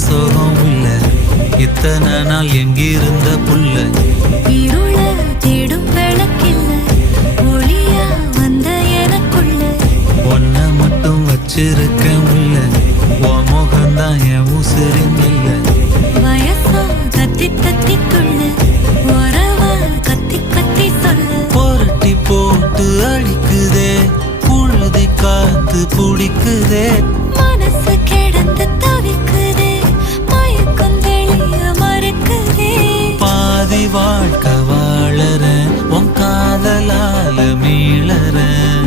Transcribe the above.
சோகம் உள்ள இத்தனை நாள் எங்கிருந்த புல்ல இருள தேடும் விளக்கில்ல ஒளியா வந்த எனக்குள்ள ஒன்ன மட்டும் வச்சிருக்க முல்ல உன் முகம்தான் என் உசிரின் இல்ல வயசா தத்தி தத்திக்குள்ள உறவா கத்தி கத்தி சொல்ல புரட்டி போட்டு அடிக்குதே புழுதி காத்து பிடிக்குதே மனசு கிடந்து தவிக்குதே மயக்கம் தெளிய மறுக்குதே பாதி வாழ்க்கை வாழறேன் உன் காதலால மீளறேன்